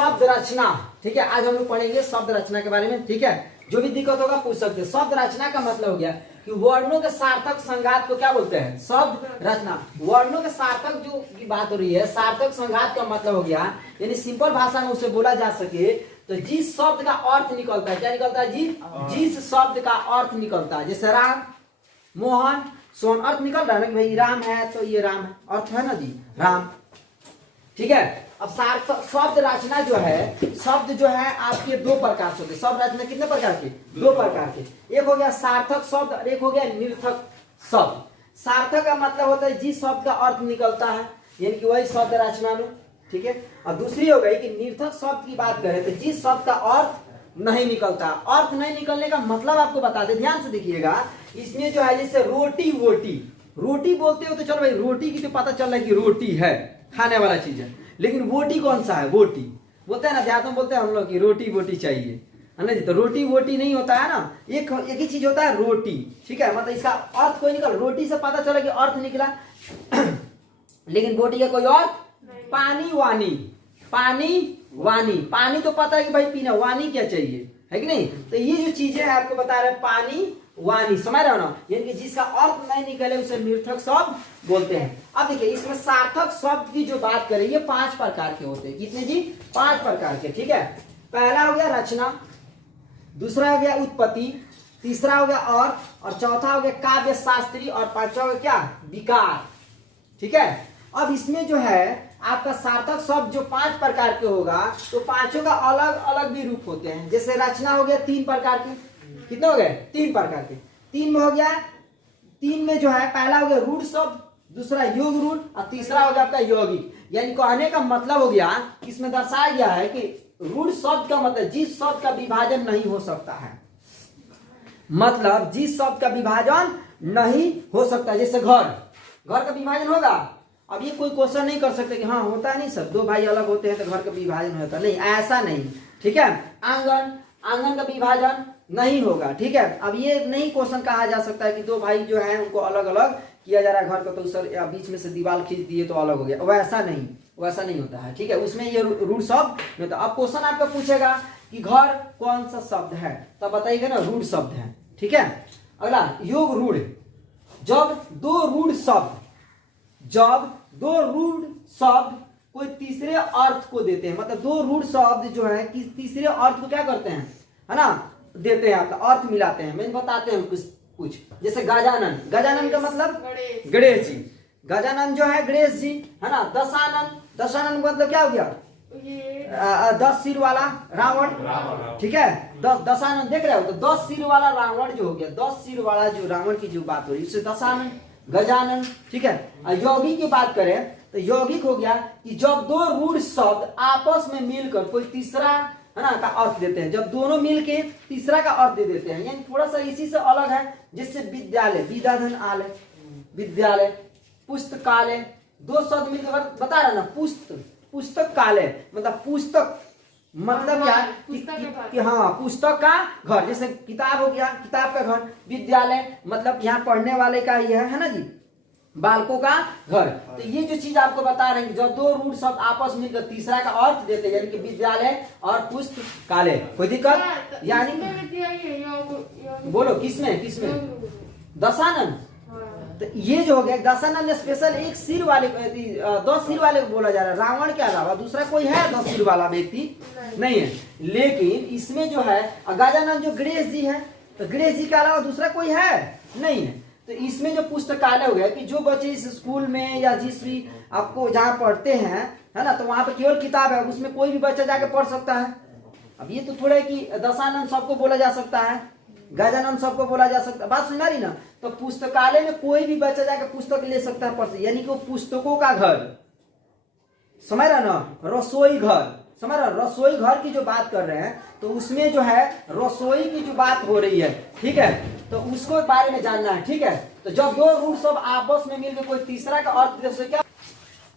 शब्द रचना। ठीक है, आज हम लोग पढ़ेंगे शब्द रचना के बारे में। ठीक है, जो भी दिक्कत होगा पूछ सकते हैं। शब्द रचना का मतलब हो गया कि वर्णों के सार्थक संघात को क्या बोलते हैं? शब्द रचना। वर्णों के सार्थक जो की बात हो रही है, सार्थक संघात का मतलब हो गया, यानी सिंपल भाषा में उसे बोला जा सके तो जिस शब्द का अर्थ निकलता है, क्या निकलता है जी? जिस शब्द का अर्थ निकलता है, जैसे राम, मोहन, सोन, अर्थ निकल रहा है ना भाई, राम है तो ये राम है, अर्थ है ना जी, राम। ठीक है, अब सार्थक शब्द रचना जो है, शब्द जो है आपके दो प्रकार से होते हैं। शब्द रचना कितने प्रकार के? दो प्रकार के। एक हो गया सार्थक शब्द और एक हो गया निर्थक शब्द। सार्थक का मतलब होता है जिस शब्द का अर्थ निकलता है, यानी कि वही शब्द रचना में। ठीक है, और दूसरी हो गई कि निर्थक शब्द की बात करें तो जिस शब्द का अर्थ नहीं निकलता। अर्थ नहीं निकलने का मतलब आपको बता दे, ध्यान से देखिएगा। इसमें जो है जैसे रोटी, वोटी, रोटी बोलते हो तो चलो भाई रोटी की तो पता चल रहा है कि रोटी है, खाने वाला चीज है, लेकिन वोटी कौन सा है? वोटी बोलते हैं ना, देहात में बोलते हैं हम लोग कि रोटी वोटी चाहिए, है ना जी। तो रोटी वोटी नहीं होता है ना, एक ही चीज होता है रोटी। ठीक है, मतलब इसका अर्थ कोई निकल, रोटी से पता चला कि अर्थ निकला लेकिन वोटी का कोई अर्थ, पानी वानी, पानी वानी, पानी तो पता है कि भाई पीना, वानी क्या चाहिए, है कि नहीं। तो ये जो चीजें आपको बता रहे हैं, पानी वानी, समझ रहे हो ना, यानी कि जिसका अर्थ नहीं निकले उसे निर्थक शब्द बोलते हैं। अब देखिए इसमें सार्थक शब्द की जो बात करें, ये 5 प्रकार के होते हैं। कितने जी? 5 प्रकार के। ठीक है, पहला हो गया रचना, दूसरा हो गया उत्पत्ति, तीसरा हो गया अर्थ, और चौथा हो गया काव्य शास्त्री, और पांचवा हो गया क्या? विकार। ठीक है, अब इसमें जो है आपका सार्थक शब्द जो 5 प्रकार के होगा, तो पांचों का अलग अलग भी रूप होते हैं। जैसे रचना हो गया 3 प्रकार के, कितने हो गए? 3 प्रकार के। 3 में हो गया, 3 में जो है पहला हो गया रूढ़ शब्द, दूसरा योग रूढ़, और तीसरा हो गया आपका यौगिक। यानी कहने का मतलब हो गया, इसमें दर्शाया गया है कि रूढ़ शब्द का मतलब जिस शब्द का विभाजन नहीं हो सकता है, मतलब जिस शब्द का विभाजन नहीं हो सकता। जैसे घर, घर का विभाजन होगा? अब ये कोई क्वेश्चन नहीं कर सकते कि हाँ होता नहीं सर, 2 भाई अलग होते हैं तो घर का विभाजन होता नहीं, ऐसा नहीं। ठीक है, आंगन, आंगन का विभाजन नहीं होगा। ठीक है, अब ये नहीं क्वेश्चन कहा जा सकता है कि 2 भाई जो हैं उनको अलग अलग किया जा रहा है घर का, तो सर या बीच में से दीवार खींच दिए तो अलग हो गया, वैसा नहीं, वैसा नहीं होता है। ठीक है, उसमें ये रूढ़ शब्द नहीं होता। अब क्वेश्चन आपका पूछेगा कि घर कौन सा शब्द है, तो बताइएगा ना रूढ़ शब्द है। ठीक है, अगला योग रूढ़, जब 2 रूढ़ शब्द, जब 2 रूढ़ शब्द कोई तीसरे अर्थ को देते हैं, मतलब 2 रूढ़ शब्द जो है कि तीसरे अर्थ को क्या करते हैं, है ना, देते हैं, आपका अर्थ मिलाते हैं। मैं बताते हैं कुछ जैसे गजानन, गजानन का मतलब गणेश जी, गजानन जो है गणेश जी, है ना। दशानन, दशानन का मतलब क्या हो गया? 10 सिर वाला रावण। ठीक है, दशानन देख रहे हो, तो 10 सिर वाला रावण जो हो गया, 10 सिर वाला जो रावण की जो बात हो रही है उससे दशानन, गजानन। ठीक है, यौगिक की बात करें तो यौगिक हो गया कि जब 2 रूढ़ शब्द आपस में मिलकर कोई तीसरा, है ना, का अर्थ देते हैं, जब दोनों मिलके तीसरा का अर्थ दे देते हैं, यानी थोड़ा सा इसी से अलग है। जैसे विद्यालय, विद्याधन आलय, विद्यालय, पुस्तकालय, 2 शब्द मिलकर बता रहा ना, पुस्तकालय मतलब पुस्तक, मतलब क्या कि हाँ पुस्तक का घर, जैसे किताब हो गया, किताब का घर। विद्यालय मतलब यहाँ पढ़ने वाले का ही है ना जी, बालकों का घर। तो ये जो चीज आपको बता रहे हैं कि जब 2 रूढ़ शब्द आपस में मिलकर तीसरा का अर्थ देते हैं, यानी कि विद्यालय और पुस्तकालय। कोई दिक्कत? यानी बोलो किसमें, किसमें? दशानन। तो ये जो हो गया दशानन स्पेशल एक सिर वाले, 10 सिर वाले को बोला जा रहा है। रावण के अलावा दूसरा कोई है 10 सिर वाला व्यक्ति नहीं है। लेकिन इसमें जो है गजानन जो गणेश जी है, तो गणेश जी के अलावा दूसरा कोई है नहीं है। तो इसमें जो पुस्तकालय हो गया कि जो बच्चे इस स्कूल में या जिस भी आपको जहाँ पढ़ते हैं, है ना, तो वहां पर केवल किताब है, उसमें कोई भी बच्चा जाके पढ़ सकता है। अब ये तो थोड़ा है कि दशानन सबको बोला जा सकता है, गजानन सबको बोला जा सकता है, बात सुना रही ना। तो पुस्तकालय में कोई भी बच्चा जाकर पुस्तक ले सकता है, पढ़ सकता, यानी कि वो पुस्तकों का घर, समझ रहा ना। रसोई घर, समझ रहा, रसोई घर की जो बात कर रहे हैं तो उसमें जो है रसोई की जो बात हो रही है। ठीक है, तो उसको बारे में जानना है। ठीक है, तो जब 2 रूढ़ शब्द आपस में मिलकर कोई तीसरा का अर्थ दे, क्या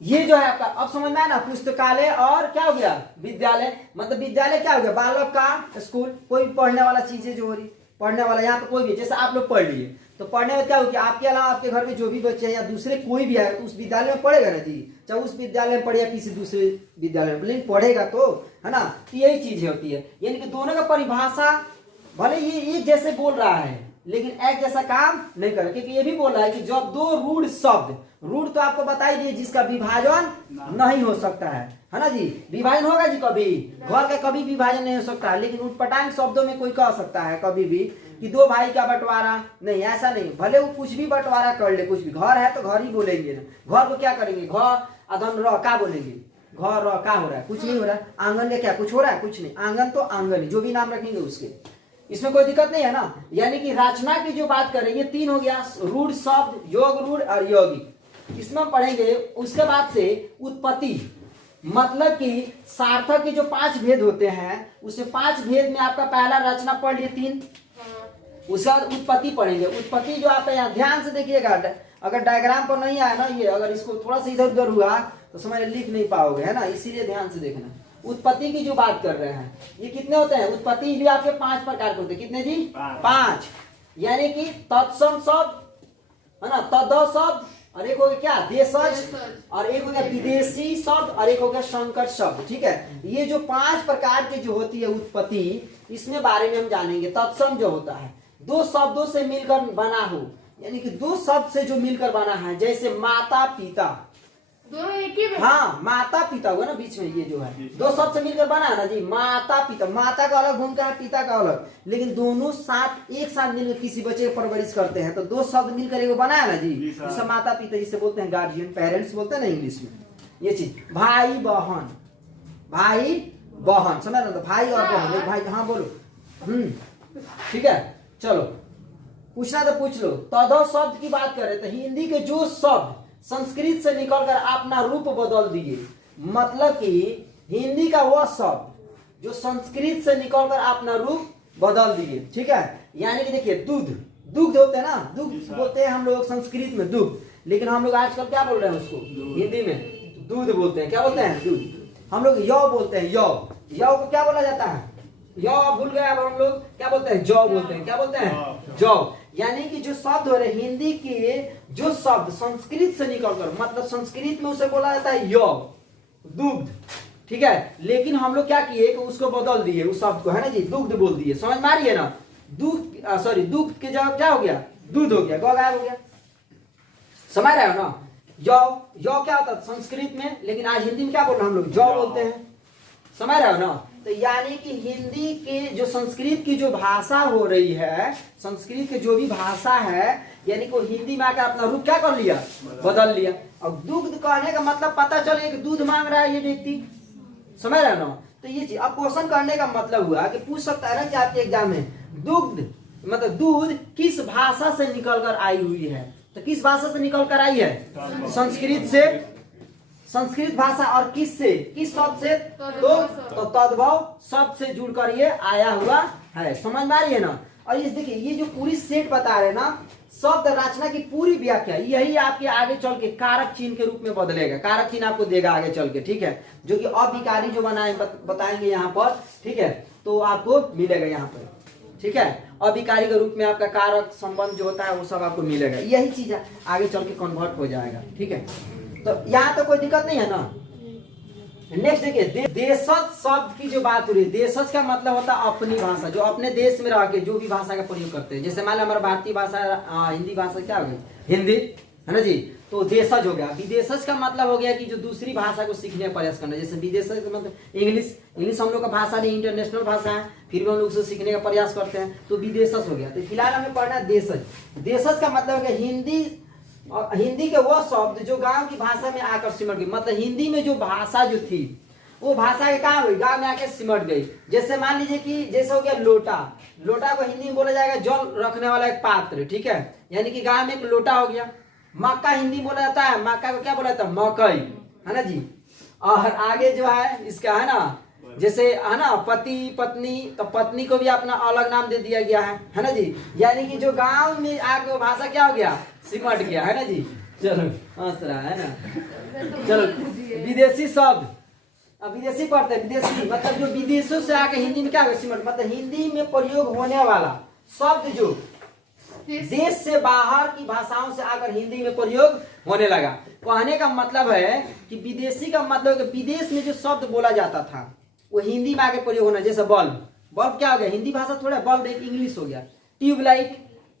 ये जो है आपका, अब समझ में आया ना। पुस्तकालय और क्या हो गया? विद्यालय। मतलब विद्यालय क्या हो गया? बालक का स्कूल, कोई पढ़ने वाला चीजें जो हो रही, पढ़ने वाला यहाँ पे कोई भी, जैसे आप लोग पढ़ लिए तो पढ़ने में क्या हो कि आपके अलावा आपके घर में जो भी बच्चे हैं या दूसरे कोई भी आए तो उस विद्यालय में पढ़ेगा ना जी, चाहे उस विद्यालय में पढ़े या किसी दूसरे विद्यालय में, लेकिन पढ़ेगा तो, है ना। तो यही चीज होती है, यानी कि दोनों का परिभाषा भले ये एक जैसे बोल रहा है लेकिन एक जैसा काम नहीं कर रहा, क्योंकि ये भी बोल रहा है कि जब दो रूढ़ शब्द, रूढ़ तो आपको बता ही दिए जिसका विभाजन नहीं हो सकता है ना जी। विभाजन होगा जी कभी, घर का कभी विभाजन नहीं हो सकता है, लेकिन उटपटांग शब्दों में कोई कह सकता है कभी भी कि दो भाई का बंटवारा, नहीं ऐसा नहीं, भले वो कुछ भी बंटवारा कर ले, कुछ भी, घर है तो घर ही बोलेंगे ना, घर को क्या करेंगे, घर अधन र का बोलेंगे, घर र का हो रहा है, कुछ नहीं हो रहा है, आंगन का क्या कुछ हो रहा है, कुछ नहीं, आंगन तो आंगन ही, जो भी नाम रखेंगे उसके, इसमें कोई दिक्कत नहीं है ना। यानी कि रचना की जो बात कर रहे हैं ये तीन हो गया, रूढ़ शब्द, योग रूढ़ और यौगिक, इसमें हम पढ़ेंगे। उसके बाद से उत्पत्ति, मतलब कि सार्थक के जो 5 भेद होते हैं उससे 5 भेद में आपका पहला रचना पढ़ लिए 3, उसके बाद उत्पत्ति पढ़ेंगे। उत्पत्ति जो आप यहाँ ध्यान से देखिएगा, अगर डायग्राम पर नहीं आया ना ये, अगर इसको थोड़ा सा इधर उधर हुआ तो समझ लिख नहीं पाओगे, है ना, इसीलिए ध्यान से देखना। उत्पत्ति की जो बात कर रहे हैं ये कितने होते हैं, उत्पत्ति भी आपके 5 प्रकार के होते हैं, कितने जी, 5, यानी कि तत्सम शब्द, है ना, तद शब्द, और एक हो गया क्या देशज, और एक हो गया विदेशी शब्द, और एक हो गया संकर शब्द। ठीक है, ये जो 5 प्रकार की जो होती है उत्पत्ति, इसमें बारे में हम जानेंगे। तत्सम जो होता है दो शब्दों से मिलकर बना हो, यानी कि दो शब्द से जो मिलकर बना है, जैसे माता पिता, दोनों एक ही, हाँ माता पिता हुआ ना बीच में, ये जो है दो शब्द से मिलकर बना है ना जी, माता पिता, माता का अलग भूमिका है, पिता का अलग, लेकिन दोनों साथ एक साथ मिलकर किसी बच्चे की परवरिश करते हैं, तो दो शब्द मिलकर एगो बना है ना जी, जिसे माता पिता जिसे बोलते हैं गार्जियन, पेरेंट्स बोलते हैं ना इंग्लिश में, ये चीज। भाई बहन, भाई बहन समझ रहे, भाई और बहन, एक भाई, हाँ बोलो, ठीक है, चलो पूछना तो पूछ लो। तद शब्द की बात करें तो हिंदी के जो शब्द संस्कृत से निकलकर अपना रूप बदल दिए, मतलब कि हिंदी का वह शब्द जो संस्कृत से निकलकर अपना रूप बदल दिए, ठीक है। यानी कि देखिए दूध, दुग्ध होते हैं ना, दुग्ध बोलते हैं हम लोग संस्कृत में दुग्ध, लेकिन हम लोग आजकल क्या बोल रहे हैं उसको, हिंदी में दूध बोलते हैं, क्या बोलते हैं दूध, हम लोग यौ बोलते हैं, यौ, यौ को क्या बोला जाता है, यौ भूल गए, अब हम लोग क्या बोलते हैं, जौ बोलते हैं, क्या बोलते हैं, जौ। यानी कि जो शब्द हो रहे हिंदी के जो शब्द संस्कृत से निकलकर, मतलब संस्कृत में उसे बोला जाता है यौ, दुग्ध, ठीक है, लेकिन हम लोग क्या किए कि उसको बदल दिए उस शब्द को, है ना जी, दुग्ध बोल दिए, समझ में आ रही है ना, दूध सॉरी दुग्ध के जगह क्या हो गया, दूध हो गया, गौ गायब हो गया, समझ रहे हो ना। यौ, यौ क्या होता है संस्कृत में, लेकिन आज हिंदी में क्या बोल रहे हैं हम लोग, जौ बोलते हैं, समझ रहे हो ना। तो यानी कि हिंदी के जो संस्कृत की जो भाषा हो रही है, संस्कृत के जो भी भाषा है, यानी कि हिंदी में आकर अपना रूप क्या कर लिया, बदल लिया। और दुग्ध कहने का मतलब पता चले कि दूध मांग रहा है ये व्यक्ति, समझ रहे हो ना। तो ये चीज अब क्वेश्चन करने का मतलब हुआ कि पूछ सकता है ना कि आपके एग्जाम में दुग्ध मतलब दूध किस भाषा से निकल कर आई हुई है, तो किस भाषा से निकल कर आई है, संस्कृत से, संस्कृत भाषा, और किस से, किस शब्द से, तो तद्भव शब्द से जुड़कर ये आया हुआ है, समझ में आ रही है ना। और ये देखिए ये जो पूरी सेट बता रहे हैं ना, शब्द रचना की पूरी व्याख्या यही आपके आगे चल के कारक चिन्ह के रूप में बदलेगा, कारक चिन्ह आपको देगा आगे चल के, ठीक है, जो कि अभिकारी जो बनाए बताएंगे यहाँ पर, ठीक है, तो आपको मिलेगा यहाँ पर, ठीक है, अभिकारी के रूप में आपका कारक संबंध जो होता है वो सब आपको मिलेगा, यही चीज आगे चल के कन्वर्ट हो जाएगा, ठीक है। तो यहाँ तो कोई दिक्कत नहीं है ना। नेक्स्ट देखिए देशज शब्द की जो बात हो रही है, देशज का मतलब होता है अपनी भाषा, जो अपने देश में रह के जो भी भाषा का प्रयोग करते हैं, जैसे मान लो हमारा भारतीय भाषा हिंदी भाषा क्या हो गई, हिंदी, है ना जी, तो देशज हो गया। विदेशज का मतलब हो गया कि जो दूसरी भाषा को सीखने का प्रयास करना, जैसे विदेशज का मतलब इंग्लिश, इंग्लिश हम लोग का भाषा नहीं, इंटरनेशनल भाषा है, फिर भी हम लोग उसे सीखने का प्रयास करते हैं, तो विदेशज हो गया। तो फिलहाल हमें पढ़ना है देशज। देशज का मतलब हो गया हिंदी, हिंदी के वह शब्द जो गांव की भाषा में आकर सिमट गई, मतलब हिंदी में जो भाषा जो थी वो भाषा के कहाँ हुई, गांव में आकर सिमट गई। जैसे मान लीजिए कि जैसे हो गया लोटा, लोटा को हिंदी में बोला जाएगा जल रखने वाला एक पात्र, ठीक है, यानी कि गांव में एक लोटा हो गया। मक्का हिंदी में बोला जाता है, मक्का को क्या बोला जाता है, मकई, है ना जी। और आगे जो है इसका है ना, जैसे है ना पति पत्नी, तो पत्नी को भी अपना अलग नाम दे दिया गया है ना जी। यानी कि जो गांव में आके भाषा क्या हो गया, सिमट गया, है ना जी। चलो हंस रहा है ना। चलो विदेशी शब्द, अब विदेशी पढ़ते हैं, विदेशी मतलब जो विदेशों से आके हिंदी में क्या हो, सिमट, मतलब हिंदी में प्रयोग होने वाला शब्द जो देश से बाहर की भाषाओं से आकर हिंदी में प्रयोग होने लगा। कहने का मतलब है कि विदेशी का मतलब है कि विदेश में जो शब्द बोला जाता था वो हिंदी में आगे प्रयोग होना। जैसे बल्ब, बल्ब क्या हो गया, हिंदी भाषा थोड़ा, बल्ब एक इंग्लिश हो गया। ट्यूबलाइट,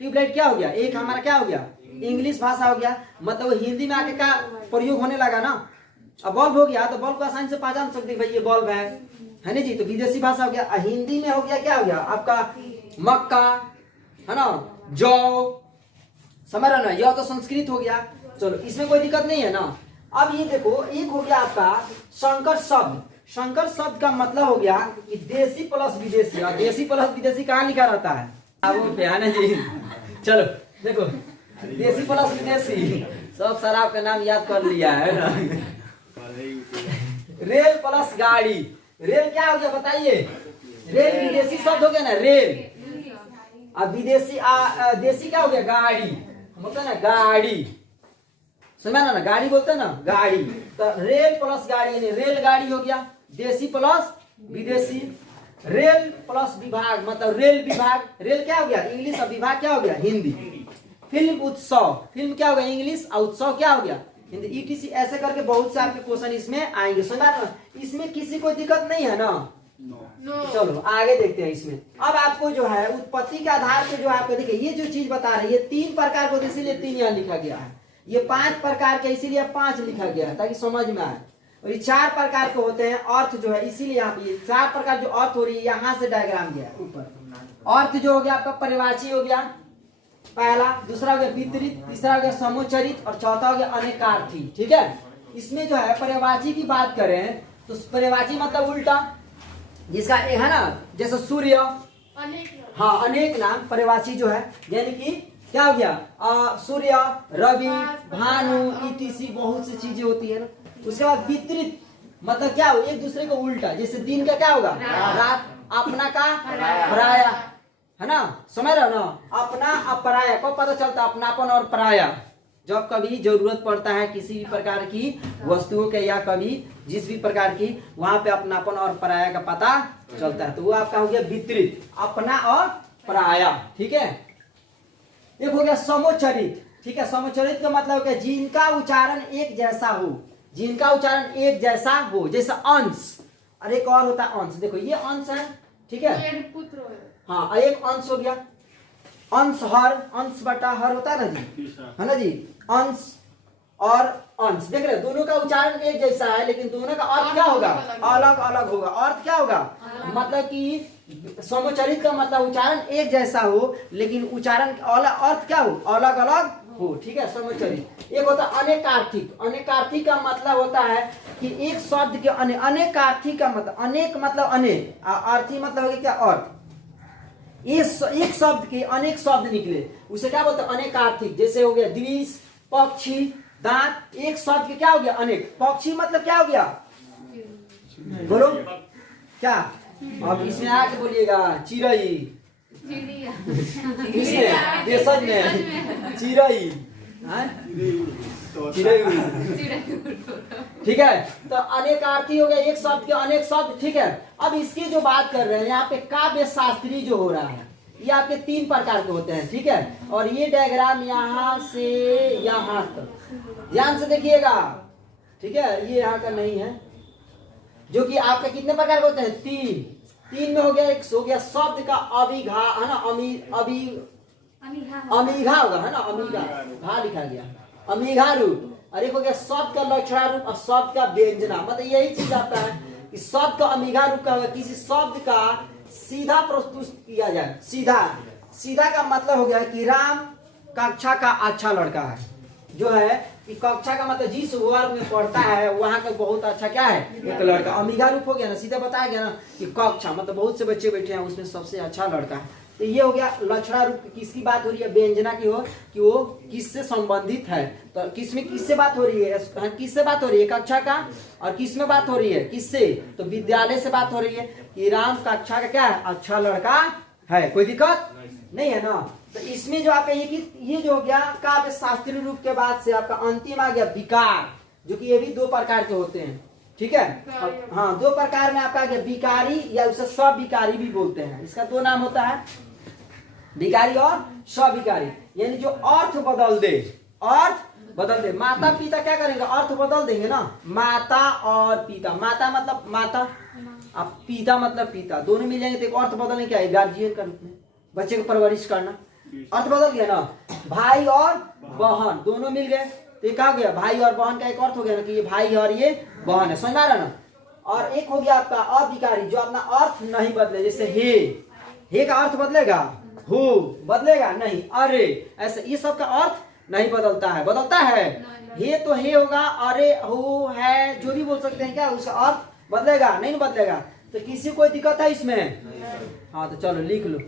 ट्यूबलाइट क्या हो गया, एक हमारा क्या हो गया, इंग्लिश भाषा हो गया। मतलब वो हिंदी में आके का प्रयोग होने लगा ना। अब बल्ब हो गया तो बल्ब को आसानी से पहचान सकते भाई ये बल्ब है ना जी। तो विदेशी भाषा हो गया। हिंदी में हो गया क्या हो गया आपका मक्का, है ना, जौ, समझ रहे ना, यह तो संस्कृत हो गया। चलो इसमें कोई दिक्कत नहीं है ना। अब ये देखो एक हो गया आपका संकर शब्द। संकर शब्द का मतलब हो गया कि देसी प्लस विदेशी। और देसी प्लस विदेशी कहाँ लिखा रहता है, अब है ना जी। चलो देखो देसी प्लस विदेशी, सब शराब का नाम याद कर लिया है ना। रेल प्लस गाड़ी, रेल क्या हो गया बताइए, रेल विदेशी शब्द हो गया ना, रेल। अब विदेशी देसी क्या हो गया, गाड़ी, बोलते हैं ना गाड़ी, समझा ना, गाड़ी बोलते हैं ना गाड़ी। तो रेल प्लस गाड़ी यानी रेलगाड़ी हो गया, देसी प्लस विदेशी। रेल प्लस विभाग मतलब रेल विभाग, रेल क्या हो गया इंग्लिश और विभाग क्या हो गया हिंदी। फिल्म उत्सव, फिल्म क्या हो गया इंग्लिश और उत्सव क्या हो गया हिंदी। ईटीसी ऐसे करके बहुत से आपके क्वेश्चन इसमें आएंगे, समझा ना। इसमें किसी को दिक्कत नहीं है ना। चलो आगे देखते हैं इसमें। अब आपको जो है उत्पत्ति के आधार पे जो आपको देखिए ये जो चीज बता रही है, 3 प्रकार को, इसीलिए 3 यहाँ लिखा गया है। ये 5 प्रकार के इसीलिए 5 लिखा गया है ताकि समझ में आए। और ये 4 प्रकार के होते हैं अर्थ जो है, इसीलिए यहाँ पे 4 प्रकार जो अर्थ हो रही है यहाँ से डायग्राम गया है ऊपर। अर्थ जो हो गया आपका परिवाची हो गया पहला, दूसरा हो गया वितरित, तीसरा हो गया समुच्चरित और चौथा हो गया अनेकार्थी। ठीक है, इसमें जो है पर्यायवाची की बात करें तो पर्यायवाची मतलब उल्टा, जिसका है ना जैसे सूर्य, हाँ अनेक नाम पर्यायवाची जो है, यानी कि क्या हो गया सूर्य, रवि, भानु, ईटीसी बहुत सी चीजें होती है ना। उसके बाद वितरित मतलब क्या हो, एक दूसरे को उल्टा, जैसे दिन का क्या होगा रात, अपना का पराया, है ना, समझ रहे हो ना। अपना और पराया को पता चलता है अपनापन और पराया, जब कभी जरूरत पड़ता है किसी भी प्रकार की वस्तुओं के या कभी जिस भी प्रकार की, वहां पे अपनापन और पराया का पता चलता है। तो वो आपका हो गया वितरित, अपना और पराया। ठीक है, एक हो गया समुच्चरित। ठीक है, समुच्चरित का मतलब क्या, जिनका उच्चारण एक जैसा हो, जिनका उच्चारण एक जैसा हो, जैसा अंश। और एक और होता है अंश, देखो ये अंश है, ठीक है, हाँ एक अंश हो गया, अंश हर, अंश बटा हर होता है ना जी, है ना जी, अंश और अंश। देख रहे दोनों का उच्चारण एक जैसा है लेकिन दोनों का अर्थ क्या होगा अलग अलग होगा। अर्थ क्या होगा मतलब कि समुच्चरित का मतलब उच्चारण एक जैसा हो लेकिन उच्चारण अर्थ क्या हो अलग अलग हो। ठीक है, समुच्चरित। एक होता है अनेकार्थिक। अनेकार्थिक का मतलब होता है कि एक शब्द के अनेकार्थिक का मतलब अनेक मतलब अनेक, अर्थी मतलब हो गया क्या अर्थ। एक शब्द के अनेक शब्द निकले उसे क्या बोलते हैं अनेकार्थिक। जैसे हो गया द्विश, पक्षी, दांत, एक शब्द के क्या हो गया अनेक। पक्षी मतलब क्या हो गया बोलो क्या, अब इसमें आके बोलिएगा चिड़ई, इसमें देशज में चिड़ई, ठीक है। तो अनेकार्थी हो गया एक शब्द के अनेक शब्द। ठीक है, अब इसकी जो बात कर रहे हैं यहाँ पे काव्य शास्त्री जो हो रहा है ये आपके 3 प्रकार के होते हैं। ठीक है, और ये डायग्राम यहाँ से यहाँ तक ध्यान से देखिएगा। ठीक है, ये यहाँ का नहीं है, जो कि आपके कितने प्रकार के होते हैं 3 में हो गया। एक हो गया शब्द का अभिघा, है ना, अमीघा होगा, है ना, अमीघा, घा लिखा गया, अमीघा रूप। और एक हो गया शब्द का लक्षणा रूप और शब्द का व्यंजना। मतलब यही चीज आता है कि शब्द का अमीघा रूप का होगा किसी शब्द का सीधा प्रस्तुत किया जाए। सीधा, सीधा का मतलब हो गया कि राम कक्षा का अच्छा लड़का है, जो है कि कक्षा का मतलब जिस वर्ग में पढ़ता है वहां का बहुत अच्छा क्या है एक लड़का। अमीघा रूप हो गया ना, सीधा बताया गया ना कि कक्षा मतलब बहुत से बच्चे बैठे हैं उसमें सबसे अच्छा लड़का है। तो ये हो गया लक्षणा रूप। किसकी बात हो रही है व्यंजना की हो कि वो किससे संबंधित है। तो किसमें किससे बात हो रही है, किससे बात हो रही है कक्षा का, और किस में बात हो रही है किससे, तो विद्यालय से बात हो रही है कि राम कक्षा का क्या है अच्छा लड़का है। कोई दिक्कत नहीं है ना। तो इसमें जो आपका ये जो हो गया काव्य शास्त्रीय रूप के बाद से आपका अंतिम आ गया विकार, जो कि ये भी 2 प्रकार के होते हैं। ठीक है, हाँ 2 प्रकार में आपका आ गया विकारी या उसे स्विकारी भी बोलते हैं। इसका 2 नाम होता है। विकारी और स्विकारी, यानी जो अर्थ बदल दे, अर्थ बदल दे। माता पिता क्या करेंगे, अर्थ बदल देंगे ना, माता और पिता, माता मतलब माता, अब पिता मतलब पिता, दोनों मिल जाएंगे तो एक अर्थ बदलने क्या है, गार्जियन का रूप में बच्चे को परवरिश करना, अर्थ बदल गया ना। भाई और बहन दोनों मिल गए तो ये क्या हो गया, भाई और बहन का एक अर्थ हो गया ना कि ये भाई और ये बहन है, समझ आ रहा ना। और एक हो गया आपका अविकारी, जो अपना अर्थ नहीं बदले, जैसे हे का अर्थ बदलेगा, हो बदलेगा नहीं, अरे ऐसे, ये सब का अर्थ नहीं बदलता है, बदलता है हे तो हे होगा, अरे हो है जो भी बोल सकते हैं क्या, उसका अर्थ बदलेगा नहीं, बदलेगा। तो किसी कोई दिक्कत है इसमें? हाँ तो चलो लिख लो।